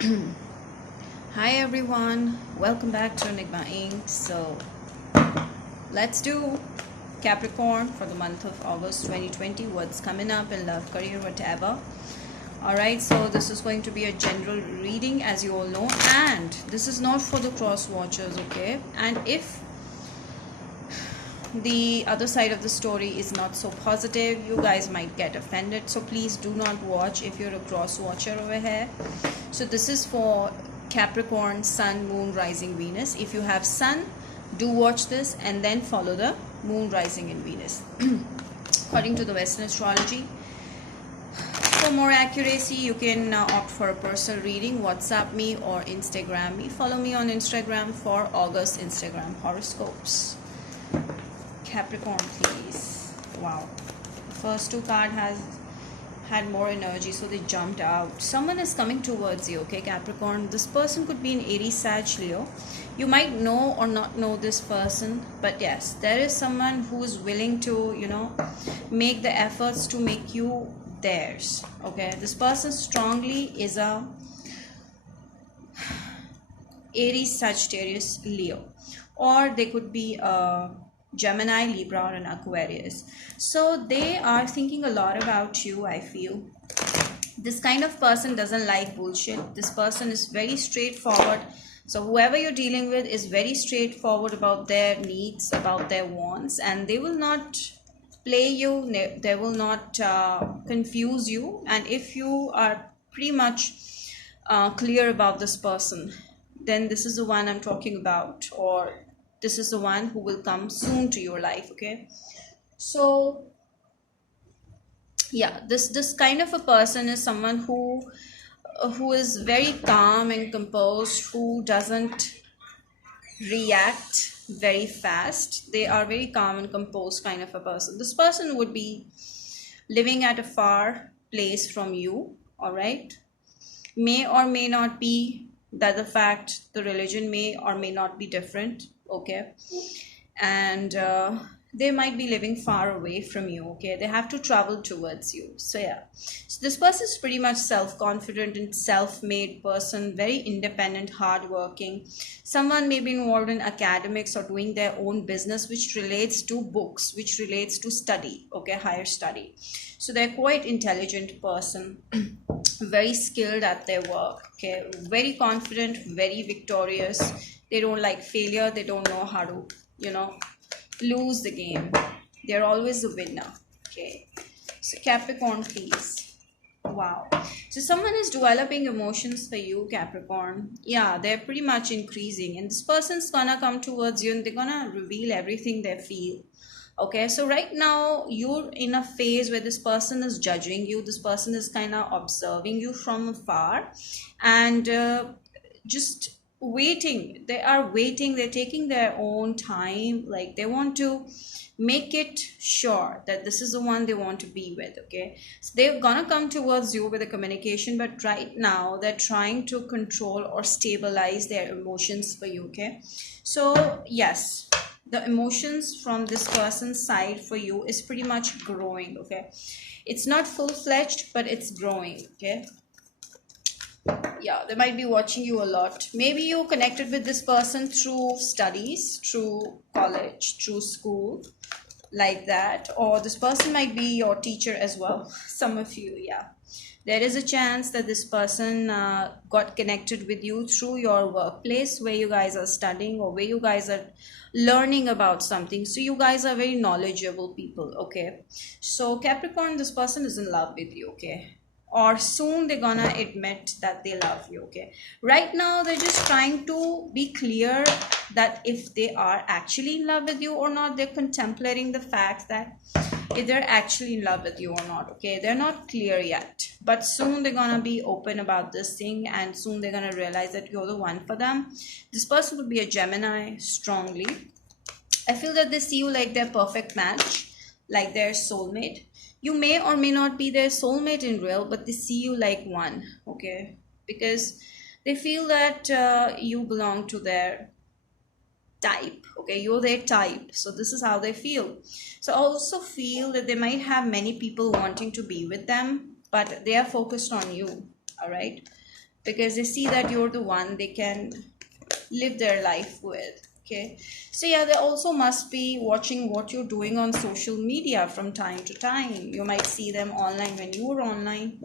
Hi everyone, welcome back to Enigma Inc. So let's do Capricorn for the month of August 2020. What's coming up in love, career, whatever. Alright, so this is going to be a general reading, as you all know, and this is not for the cross watchers, okay? And if the other side of the story is not so positive, you guys might get offended, so please do not watch if you're a cross watcher over here. So this is for Capricorn, Sun, Moon, Rising, Venus. If you have Sun, do watch this and then follow the Moon, Rising, and Venus according to the Western astrology. For more accuracy, you can opt for a personal reading, WhatsApp me or Instagram me. Follow me on Instagram for August Instagram horoscopes. Capricorn, please. Wow, the first two cards had more energy, so they jumped out. Someone is coming towards you, okay, Capricorn. This person could be an Aries, Sag, Leo. You might know or not know this person, but yes, there is someone who is willing to, make the efforts to make you theirs, okay. This person strongly is a Aries, Sagittarius, Leo, or they could be a Gemini, Libra, or an Aquarius. So they are thinking a lot about you, I feel. This kind of person doesn't like bullshit. This person is very straightforward. So whoever you're dealing with is very straightforward about their needs, about their wants, and they will not play you, they will not confuse you. And if you are pretty much clear about this person, then this is the one I'm talking about, or this is the one who will come soon to your life, okay. So yeah, this kind of a person is someone who is very calm and composed, who doesn't react very fast. They are very calm and composed kind of a person. This person would be living at a far place from you, all right. May or may not be that the fact, the religion may or may not be different, okay. And they might be living far away from you, okay. They have to travel towards you. So yeah, so this person is pretty much self-confident and self-made person, very independent, hardworking. Someone may be involved in academics or doing their own business which relates to books, which relates to study, okay, higher study. So they're quite intelligent person, very skilled at their work, okay, very confident, very victorious. They don't like failure. They don't know how to lose the game. They're always the winner, okay. So Capricorn, please. Wow, so someone is developing emotions for you, Capricorn. Yeah, they're pretty much increasing, and this person's gonna come towards you and they're gonna reveal everything they feel, okay. So right now you're in a phase where this person is judging you. This person is kind of observing you from afar, and just waiting. They are waiting. They're taking their own time, like they want to make it sure that this is the one they want to be with, okay. So they're gonna come towards you with a communication, but right now they're trying to control or stabilize their emotions for you, okay. So yes, the emotions from this person's side for you is pretty much growing, okay. It's not full-fledged, but it's growing, okay. Yeah, they might be watching you a lot. Maybe you connected with this person through studies, through college, through school, like that. Or this person might be your teacher as well. Some of you, yeah. There is a chance that this person got connected with you through your workplace, where you guys are studying or where you guys are learning about something. So you guys are very knowledgeable people, okay. So Capricorn, this person is in love with you, okay, or soon they're gonna admit that they love you, okay. Right now they're just trying to be clear that if they are actually in love with you or not. They're contemplating the fact that if they're actually in love with you or not, okay. They're not clear yet, but soon they're gonna be open about this thing, and soon they're gonna realize that you're the one for them. This person would be a Gemini strongly. I feel that they see you like their perfect match, like their soulmate. You may or may not be their soulmate in real, but they see you like one, okay, because they feel that you belong to their type, okay. You're their type, so this is how they feel. So I also feel that they might have many people wanting to be with them, but they are focused on you, all right. because they see that you're the one they can live their life with. Okay, so yeah, they also must be watching what you're doing on social media from time to time. You might see them online when you're online.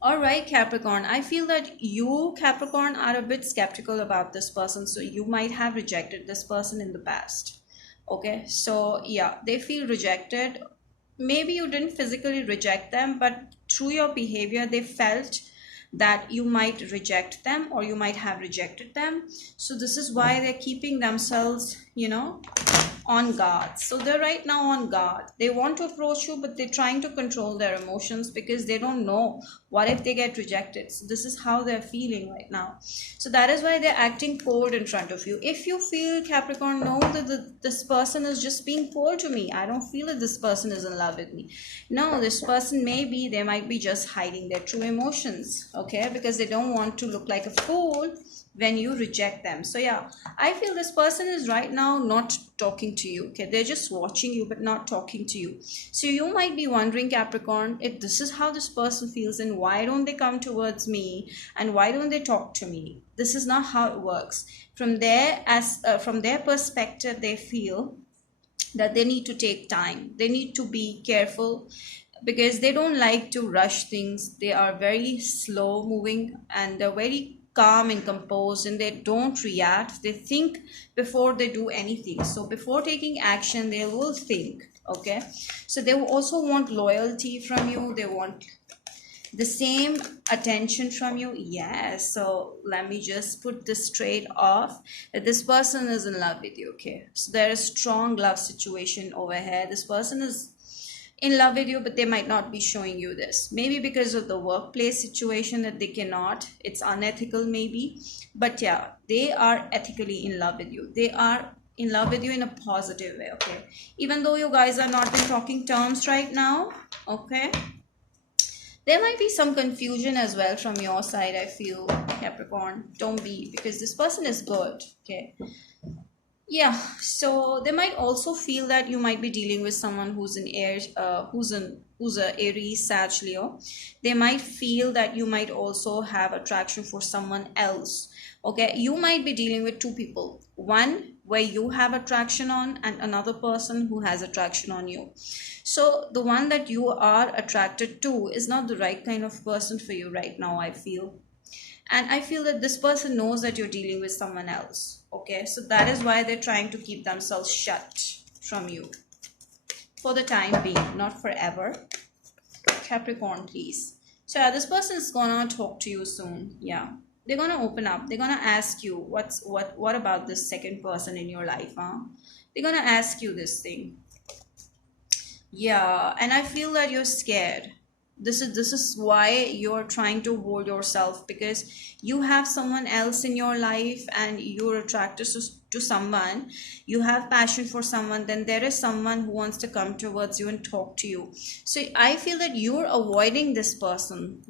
All right, Capricorn, I feel that you, Capricorn, are a bit skeptical about this person, so you might have rejected this person in the past. Okay, so yeah, they feel rejected. Maybe you didn't physically reject them, but through your behavior, they felt that you might reject them or you might have rejected them. So this is why they're keeping themselves, on guard. So they're right now on guard. They want to approach you, but they're trying to control their emotions because they don't know what if they get rejected. So this is how they're feeling right now. So that is why they're acting cold in front of you. If you feel, Capricorn, no, that this person is just being cold to me, I don't feel that this person is in love with me. No, this person they might be just hiding their true emotions, okay, because they don't want to look like a fool when you reject them. So yeah, I feel this person is right now not talking to you. Okay, they're just watching you but not talking to you. So you might be wondering, Capricorn, if this is how this person feels, and why don't they come towards me, and why don't they talk to me? This is not how it works. From their perspective, they feel that they need to take time, they need to be careful, because they don't like to rush things. They are very slow moving, and they're very calm and composed, and they don't react. They think before they do anything. So before taking action, they will think. Okay, so they will also want loyalty from you. They want the same attention from you. Yes, so let me just put this straight off, that this person is in love with you. Okay, so there is strong love situation over here. This person is in love with you, but they might not be showing you this, maybe because of the workplace situation, that they cannot, it's unethical maybe. But yeah, they are ethically in love with you. They are in love with you in a positive way. Okay, even though you guys are not in talking terms right now. Okay, there might be some confusion as well from your side, I feel, Capricorn. Don't be, because this person is good. Okay, yeah, so they might also feel that you might be dealing with someone who's an air, who's a Aries, Sag, Leo. They might feel that you might also have attraction for someone else. Okay, you might be dealing with two people, one where you have attraction on, and another person who has attraction on you. So the one that you are attracted to is not the right kind of person for you right now, I feel. And I feel that this person knows that you're dealing with someone else. Okay, so that is why they're trying to keep themselves shut from you for the time being, not forever. Capricorn, please. So yeah, this person is gonna talk to you soon. Yeah, they're gonna open up. They're gonna ask you what about this second person in your life, huh? They're gonna ask you this thing. Yeah, and I feel that you're scared. This is why you're trying to hold yourself, because you have someone else in your life and you're attracted to someone. You have passion for someone, then there is someone who wants to come towards you and talk to you. So I feel that you're avoiding this person,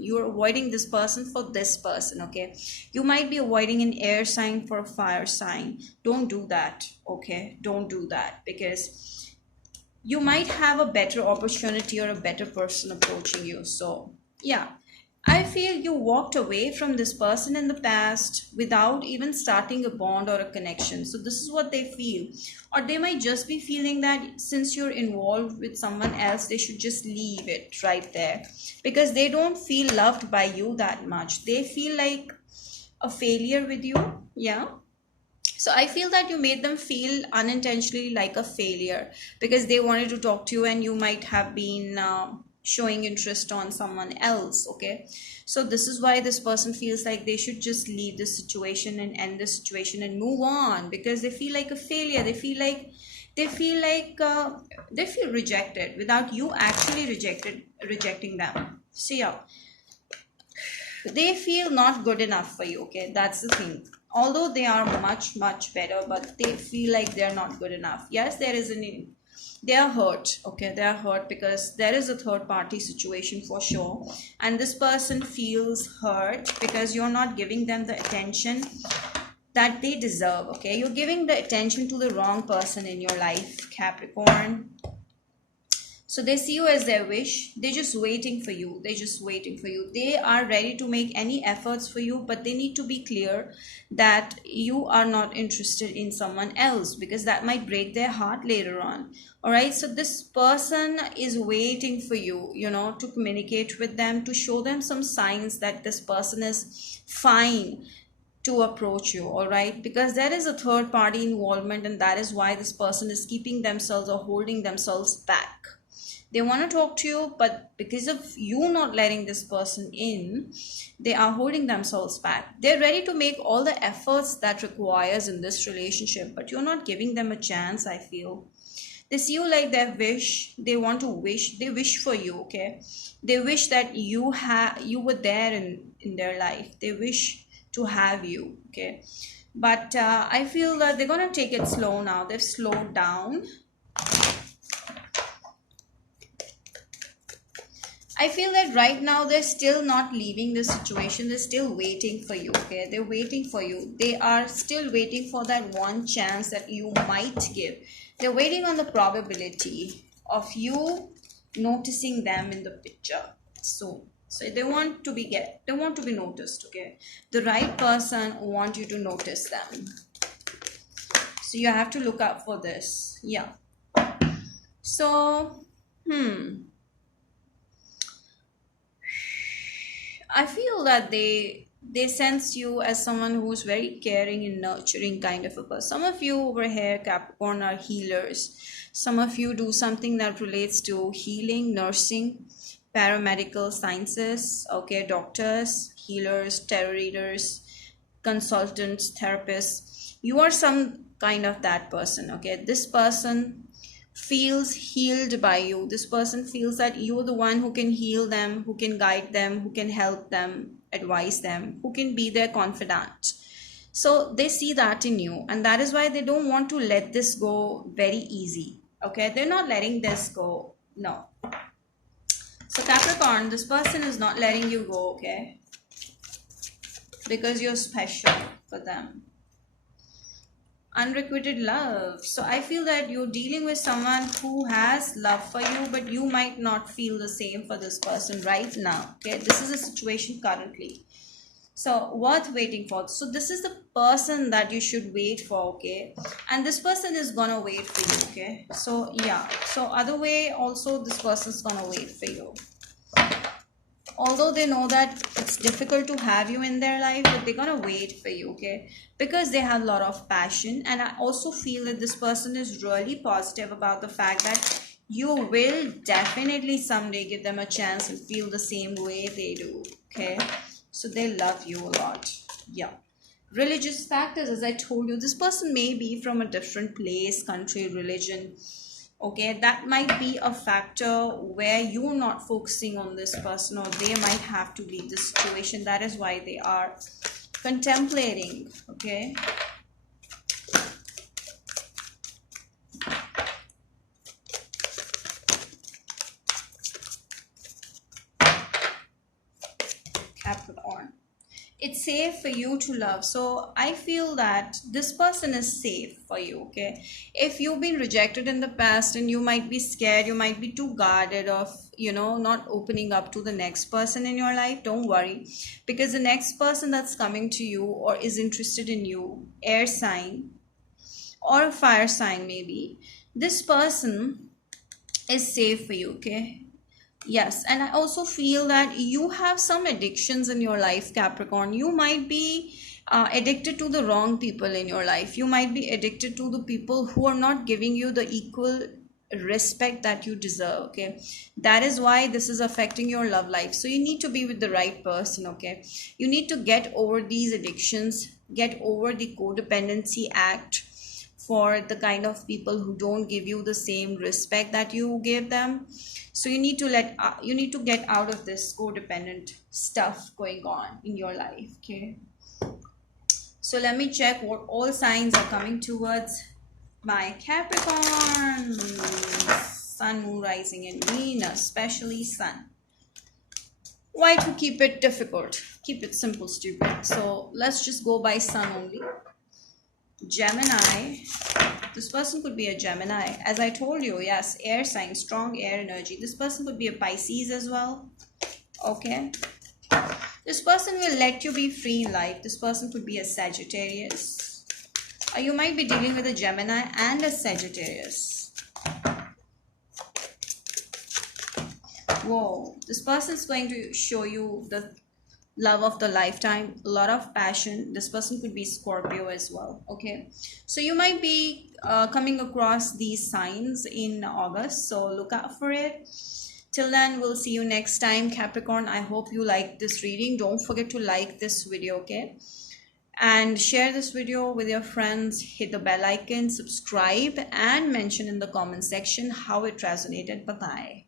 you're avoiding this person for this person. Okay, you might be avoiding an air sign for a fire sign. Don't do that. Okay, don't do that, because you might have a better opportunity or a better person approaching you. So yeah, I feel you walked away from this person in the past without even starting a bond or a connection. So this is what they feel. Or they might just be feeling that since you're involved with someone else, they should just leave it right there, because they don't feel loved by you that much. They feel like a failure with you. Yeah, so I feel that you made them feel unintentionally like a failure, because they wanted to talk to you and you might have been showing interest on someone else. Okay, so this is why this person feels like they should just leave this situation and end the situation and move on, because they feel like a failure. They feel rejected without you actually rejecting them. So yeah, they feel not good enough for you. Okay, that's the thing. Although they are much better, but they feel like they're not good enough. Yes, they are hurt. Okay, they are hurt because there is a third party situation for sure, and this person feels hurt because you're not giving them the attention that they deserve. Okay, you're giving the attention to the wrong person in your life, Capricorn. So they see you as their wish. They're just waiting for you. They're just waiting for you. They are ready to make any efforts for you, but they need to be clear that you are not interested in someone else, because that might break their heart later on. All right. So this person is waiting for you, to communicate with them, to show them some signs that this person is fine to approach you. All right, because there is a third party involvement, and that is why this person is keeping themselves or holding themselves back. They want to talk to you, but because of you not letting this person in, they are holding themselves back. They're ready to make all the efforts that requires in this relationship, but you're not giving them a chance, I feel. They see you like their wish. They want to wish. They wish for you, okay? They wish that you were there in their life. They wish to have you, okay? But I feel that they're gonna take it slow now. They've slowed down. I feel that right now they're still not leaving the situation. They're still waiting for you, okay? They're waiting for you. They are still waiting for that one chance that you might give. They're waiting on the probability of you noticing them in the picture soon. So they want to be noticed, okay? The right person want you to notice them. So you have to look out for this. Yeah. So, I feel that they sense you as someone who's very caring and nurturing kind of a person. Some of you over here, Capricorn, are healers. Some of you do something that relates to healing, nursing, paramedical sciences, okay, doctors, healers, tarot readers, consultants, therapists. You are some kind of that person, okay? This person feels healed by you. This person feels that you're the one who can heal them, who can guide them, who can help them, advise them, who can be their confidant. So they see that in you, and that is why they don't want to let this go very easy, okay? They're not letting this go. No. So Capricorn, this person is not letting you go, okay? Because you're special for them. Unrequited love. So I feel that you're dealing with someone who has love for you, but you might not feel the same for this person right now, okay? This is a situation currently, so worth waiting for. So this is the person that you should wait for, okay? And this person is gonna wait for you, okay? So yeah, so other way also, this person's gonna wait for you. Although they know that it's difficult to have you in their life, but they're gonna wait for you, okay? Because they have a lot of passion. And I also feel that this person is really positive about the fact that you will definitely someday give them a chance and feel the same way they do, okay? So they love you a lot. Yeah. Religious factors, as I told you, this person may be from a different place, country, religion, okay? That might be a factor where you're not focusing on this person, or they might have to leave the situation. That is why they are contemplating, okay? Capricorn, it's safe for you to love. So I feel that this person is safe for you, okay? If you've been rejected in the past and you might be scared, you might be too guarded of not opening up to the next person in your life, don't worry, because the next person that's coming to you or is interested in you, air sign or fire sign maybe, this person is safe for you, okay? Yes, and I also feel that you have some addictions in your life, Capricorn. You might be addicted to the wrong people in your life. You might be addicted to the people who are not giving you the equal respect that you deserve, okay? That is why this is affecting your love life. So you need to be with the right person, okay? You need to get over these addictions, get over the codependency act for the kind of people who don't give you the same respect that you give them. So you need to get out of this codependent stuff going on in your life, okay? So let me check what all signs are coming towards my Capricorn. Sun, Moon, Rising, and Venus, especially Sun. Why to keep it difficult? Keep it simple, stupid. So let's just go by Sun only. Gemini, This person could be a Gemini. As I told you, yes, air sign, strong air energy. This person could be a Pisces as well. Okay. This person will let you be free in life. This person could be a Sagittarius. Or you might be dealing with a Gemini and a Sagittarius. Whoa. This person is going to show you the love of the lifetime, a lot of passion. This person could be Scorpio as well. Okay, so you might be coming across these signs in August, so look out for it. Till then, we'll see you next time, Capricorn. I hope you like this reading. Don't forget to like this video, okay, and share this video with your friends. Hit the bell icon, subscribe, and mention in the comment section how it resonated. Bye bye.